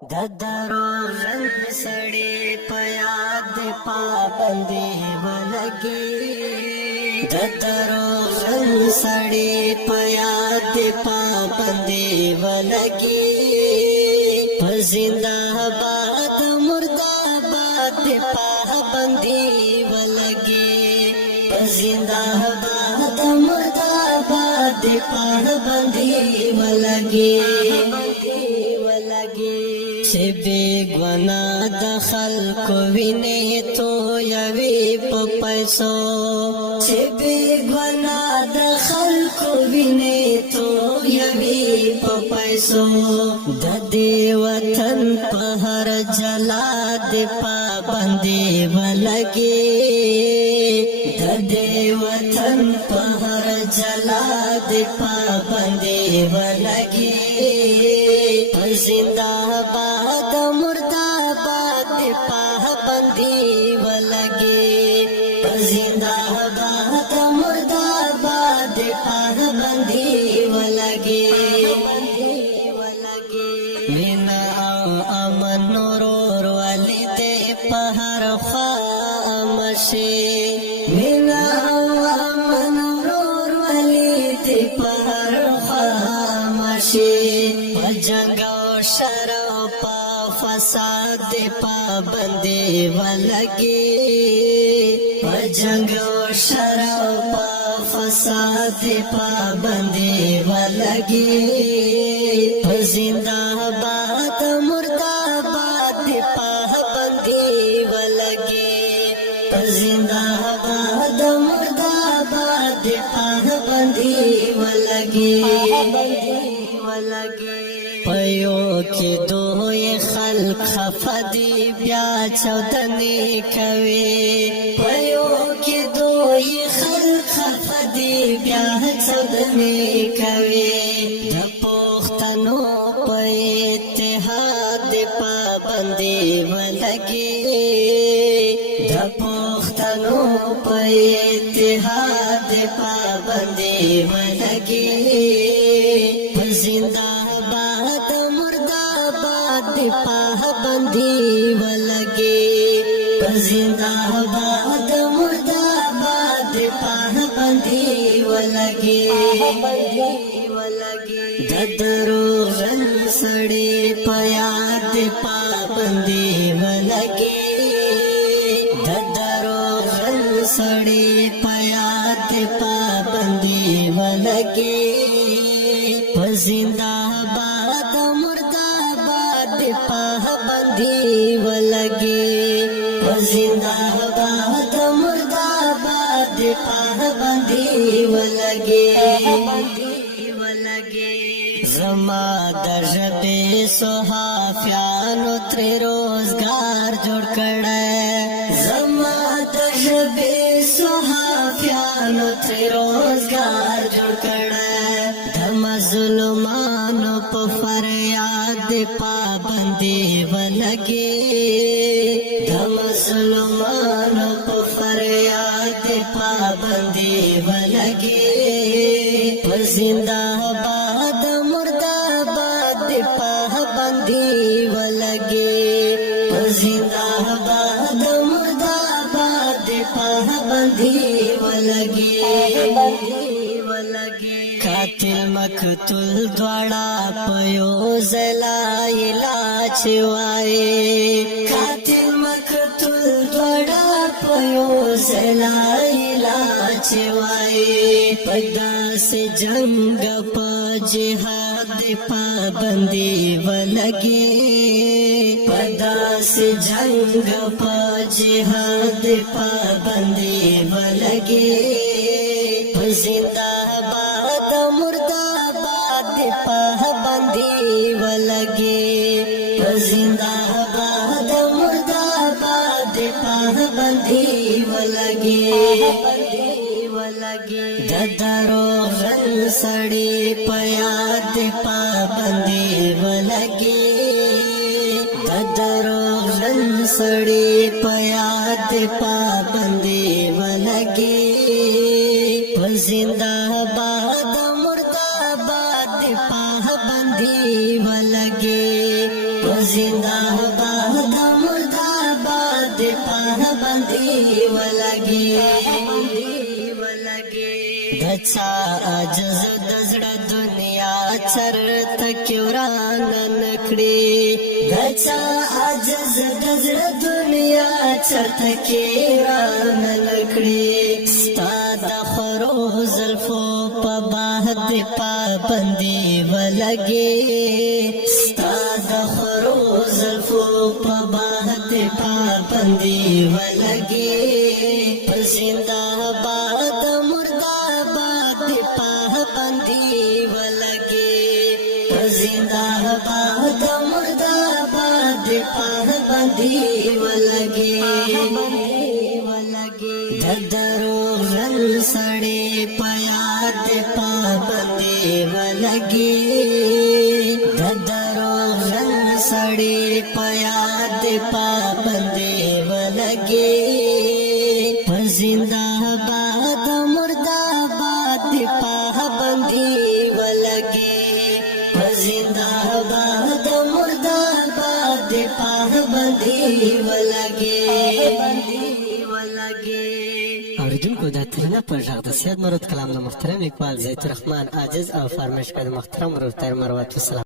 दरोजन सड़े पयाद पाबंदी वलगी दरोजन सड़े पयाद पाबंदी वलगी जिंदाबाद मुर्दाबाद पाबंदी वलगी जिंदाबाद मुर्दाबाद पाबंदी वलगी से बेगुना दखल को विने तो यवी पैसो से बेगुना दखल को विने तो यवी पैसो ददे वतन पहर जला दे पाबंदी वलगे ददे वतन पहर जला दे पाबंदी वलगे जिंदाबाद मुर्दाबाद पाबंदी वलगे जिंदाबाद मुर्दाबाद पाबंदी वलगे मीना अमन नूर वाली दे पहर खामशे मीना अमन नूर वाली दे पहर खामशे जंग शराब फसाद पाबंदी वलगे जंग शराब फसाद पाबंदी वलगे जिंदाबाद मुर्दाबाद पाबंदी वलगे जिंदाबाद मुर्दाबाद पाबंदी वलगे पयो के दो ये खल्क खफदी ब्या चौदने कवे पयो के दो ये खल्क खफदी ब्या चौदने कवे धपोख्तनो पे इत्तेहाद पाबंदी वलगे धपोख्तनो पे इत्तेहाद पाबंदी वलगे जिंदाबाद मुर्दाबाद पाबंदी वलगे जिंदाबाद मुर्दाबाद पाबंदी वलगे दरोजन सड़े पयाद पाबंदी वलगे दरोजन सड़े पयाद पाबंदी वलगे जिंदाबाद मुर्दाबाद पाबंदी वलगे जिंदाबाद मुर्दाबाद पाबंदी वलगे जमा दर्जबे सोहाफ्यानो त्रे रोजगार जोड़ कड़े जमा दर्जबे सोहाफ्यानो त्रे रोजगार जोड़ कड़े जुल्मानो पे फरियाद पाबंदी वलगे धम जुल्मानो पे फरियाद पाबंदी वलगे जिंदाबाद मुर्दाबाद पाबंदी वलगे जिंदाबाद मुर्दाबाद पाबंदी वलगे कातिल मकतूल द्वाड़ा पयो जलाइला छिवाए कातिल मकतूल द्वाड़ा पयो जलाइला छिवाए पैदा से जंग प जिहाद पाबंदी वलगे पैदा से जंग प जिहाद पाबंदी वलगे जिंदाबाद मुर्दाबाद पाबंदी वलगे जिंदाबाद मुर्दाबाद पाबंदी वलगे दरोजन सड़े पयाद पाबंदी वलगे दरोजन सड़े पयाद पाबंदी वलगे जिंदाबाद मुर्दाबाद पाबंदी वलगे زنده‌باد مرداباد پابندي ولګي دچا عجز د زړه دنیا چرته کې وران نکړي دچا عجز د زړه دنیا چرته کې وران نکړي ستا د خرو زلفو په باد پابندي ولګي ستا د خرو زلفو په باد پابندي ولګي په زنده‌باد مرداباد پابندي ولګي په زنده‌باد مرداباد پابندي ولګي د دروغ رن سړی په یاد پابندي ولګي د دروغ رن سړی په یاد پابندي ولګي په زنده‌باد مرداباد پابندي ولګي په زنده‌باد مرداباد پابندي ولګي اوریدونکو دا ترانه په غږ د سید مراد کلام د محترم اقبال زید الرحمن عاجز او فرمایش کړ محترم ورور مروت السلام